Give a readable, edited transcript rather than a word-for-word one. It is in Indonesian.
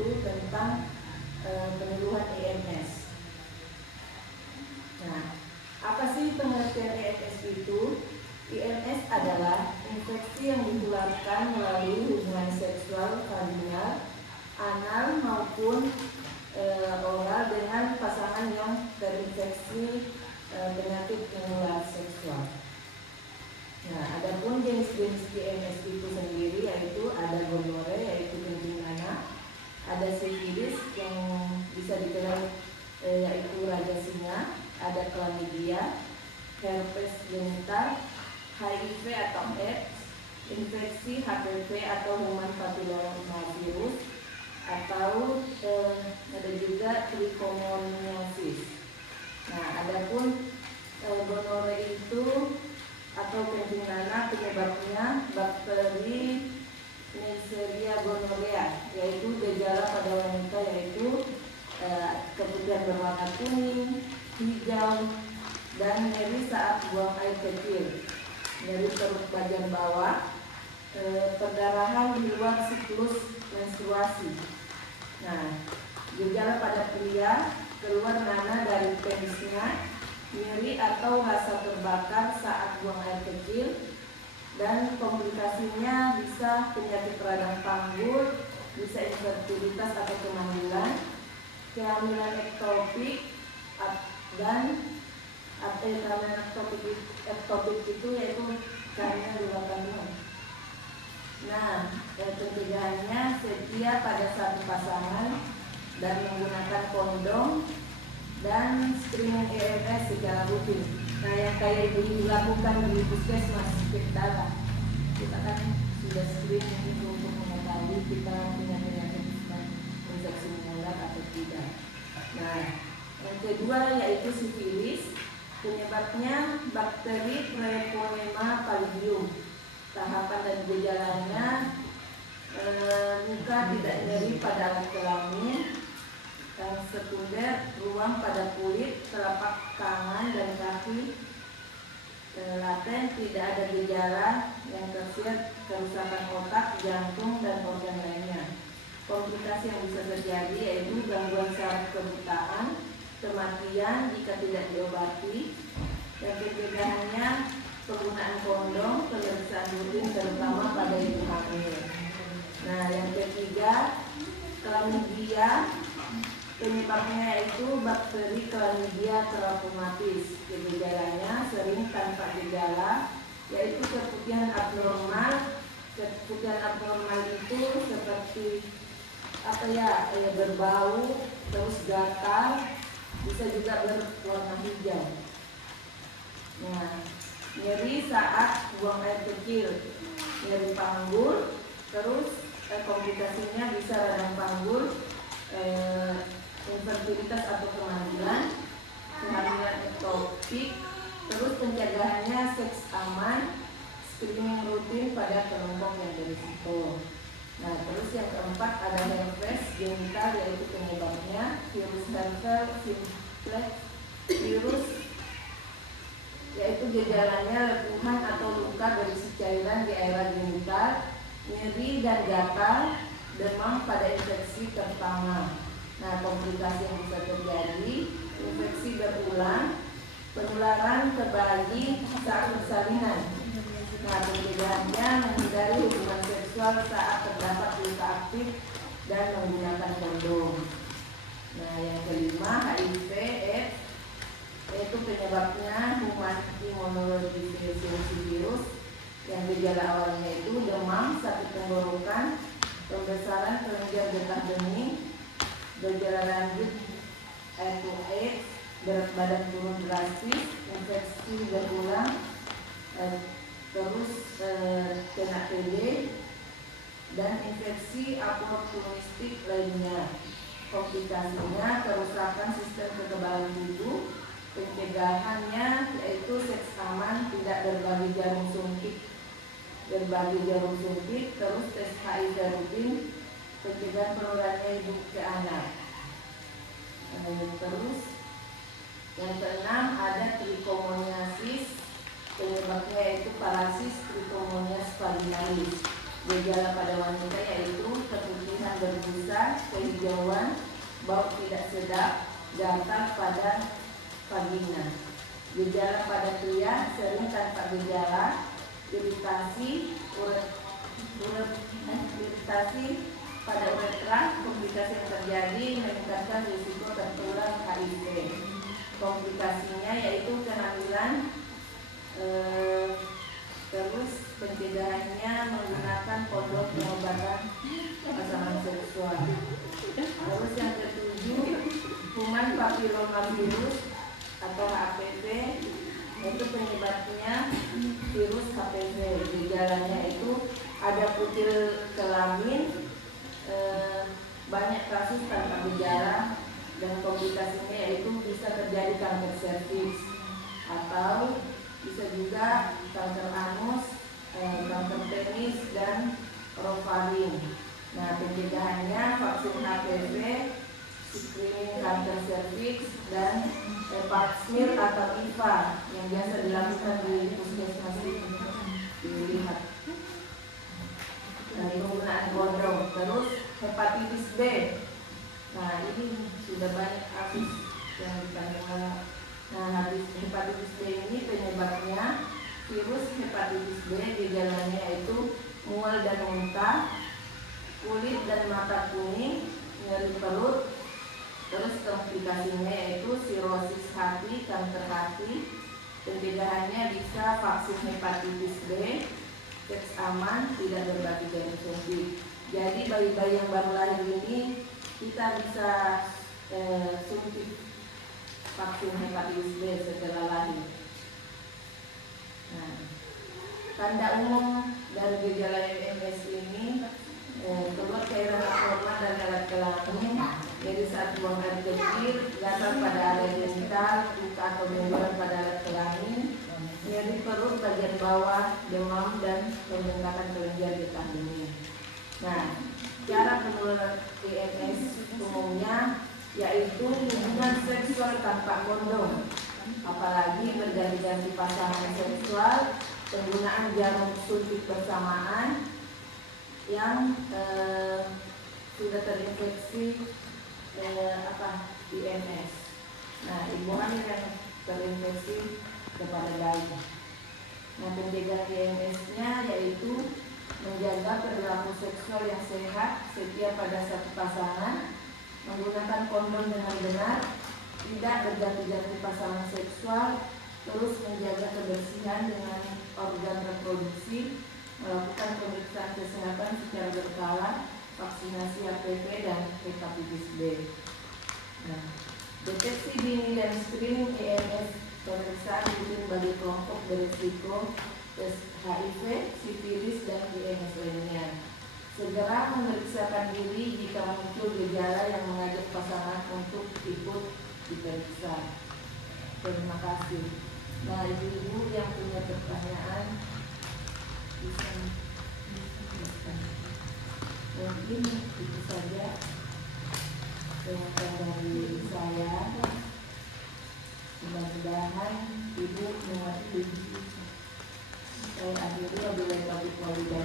yaitu tentang penyuluhan IMS. Nah, apa sih pengertian IMS itu? IMS adalah infeksi yang ditularkan melalui hubungan seksual vaginal, anal maupun oral dengan pasangan yang terinfeksi penyakit menular seksual. Nah, adapun jenis-jenis IMS itu sendiri yaitu ada gonore yaitu kencing nanah, ada sifilis yang bisa dikenal yaitu raja singa, ada chlamydia, herpes genital, HIV atau AIDS, infeksi HPV atau human papillomavirus, atau ada juga trichomoniasis. Nah, adapun gonore itu atau kencing nanah penyebabnya bakteri Neisseria gonorrhea, yaitu gejala pada wanita yaitu keputihan berwarna kuning, hijau, dan nyeri saat buang air kecil, nyeri perut bagian bawah, perdarahan di luar siklus menstruasi. Nah, gejala pada pria keluar nanah dari penisnya, nyeri atau rasa terbakar saat buang air kecil, dan komplikasinya bisa penyakit radang panggul, bisa infertilitas atau kehamilan, kehamilan ektopik, dan kehamilan ektopik itu yaitu kehamilan di luar kandungan. Nah, pencegahannya setia pada satu pasangan dan menggunakan kondom dan screening IMS secara rutin. Nah, yang kayak dilakukan di puskesmas kita kan sudah screening itu untuk mengetahui kita punya penyakit infeksi menular atau tidak. Nah, yang kedua yaitu sifilis, penyebabnya bakteri Treponema pallidum. Tahapan dan gejalanya muka tidak nyeri pada alat kelamin, sekunder ruam pada kulit, telapak tangan dan kaki, laten tidak ada gejala, yang tersier kerusakan otak, jantung, dan organ lainnya. Komplikasi yang bisa terjadi yaitu gangguan saraf kebutaan, kematian jika tidak diobati, dan pencegahannya penggunaan kondom, pemeriksaan rutin terutama pada ibu hamil. Nah, yang ketiga chlamydia, penyebabnya yaitu bakteri Chlamydia trachomatis. Gejalanya sering tanpa gejala, yaitu keputihan abnormal. Keputihan abnormal itu seperti berbau, terus gatal, bisa juga berwarna hijau. Nah, nyeri saat buang air kecil, nyeri panggul, terus komplikasinya bisa radang panggul, infertilitas atau kehamilan ektopik, terus pencegahannya seks aman, screening rutin pada kelompok yang berisiko. Nah, terus yang keempat ada herpes genital, yaitu penyebabnya virus herpes simplex virus, yaitu gejalanya lepuhan atau luka berisi cairan di area genital, nyeri dan gatal, demam pada infeksi pertama. Nah, komplikasi yang bisa terjadi, infeksi berulang, penularan ke bayi saat persalinan. Nah, pencegahannya menghindari hubungan seksual saat terdapat luka aktif dan menggunakan kondom. Nah, yang kelima HIV AIDS, yaitu penyebabnya human immunodeficiency virus, yang gejala awalnya itu demam, sakit tenggorokan, pembesaran kelenjar getah bening, gejala lanjut yaitu AIDS, berat badan turun drastis, infeksi berulang, terus kena TB, dan infeksi oportunistik lainnya. Komplikasinya kerusakan sistem kekebalan tubuh. Pencegahannya yaitu seks aman, tidak berbagi jarum suntik, terus tes HIV rutin, pencegahan penularannya ibu ke anak. Terus yang keenam ada trichomoniasis, penyebabnya yaitu parasis Trichomoniasis vaginalis. Gejala pada wanita yaitu keputihan berbusa, kehijauan, bau tidak sedap, gatal pada vagina. Gejala pada pria sering tanpa gejala, iritasi pada uretra, komplikasi yang terjadi meningkatkan risiko tertular HIV. Komplikasinya yaitu kehamilan, terus pencegahannya menggunakan kondom pengobatan pasangan seksual. Terus yang ketujuh, kuman papillomavirus atau HPV, itu penyebabnya virus HPV. Gejalanya itu ada kutil kelamin, banyak kasus tanpa gejala, dan komplikasinya yaitu bisa terjadi kanker serviks atau bisa juga kanker anus, kanker penis, dan orofaring. Nah, pencegahannya vaksin HPV, screening kanker serviks, dan pap smear atau IVA yang biasa dilakukan di puskesmas dilihat. Penggunaan kondom. Terus hepatitis B. Nah, ini sudah banyak kasus yang ditangani. Nah, hepatitis B ini penyebabnya virus hepatitis B. Gejalanya yaitu mual dan muntah, kulit dan mata kuning, nyeri perut. Terus komplikasinya yaitu sirosis hati, kanker hati. Pencegahannya bisa vaksin hepatitis B, seks aman, tidak berbagi jarum suntik. Jadi bayi-bayi yang baru lahir ini kita bisa suntik vaksin hepatitis B setelah lahir. Nah, tanda umum dari gejala MS ini keluar cairan abnormal dari alat kelamin, jadi saat buang air kecil, gatal pada area genital, luka atau benjolan pada alat kelamin, nyeri perut bagian bawah, demam, dan pembengkakan kelenjar getah bening. Nah, cara penularan IMS umumnya yaitu hubungan seksual tanpa kondom, apalagi berganti-ganti pasangan seksual, penggunaan jarum suntik bersamaan yang sudah terinfeksi IMS. Nah, ibu hamil yang terinfeksi kepada bayi. Nah, pencegahan IMS-nya yaitu menjaga perilaku seksual yang sehat setia pada satu pasangan, menggunakan kondom dengan benar, tidak berganti-ganti pasangan seksual, terus menjaga kebersihan dengan organ reproduksi, melakukan pemeriksaan kesehatan secara berkala, vaksinasi HPV dan hepatitis B. Nah, deteksi dini dan screening IMS, pemeriksaan rutin bagi kelompok berisiko HIV, sifilis, dan IMS lainnya. Segera memeriksakan diri jika muncul gejala yang mengajak pasangan untuk ikut diperiksa. Terima kasih. Nah, ibu-ibu yang punya pertanyaan bisa mungkin itu saja penyampaian dari saya. Mudah-mudahan ibu mengerti. Saya akhiri wabillahi taufiq wal hidayah.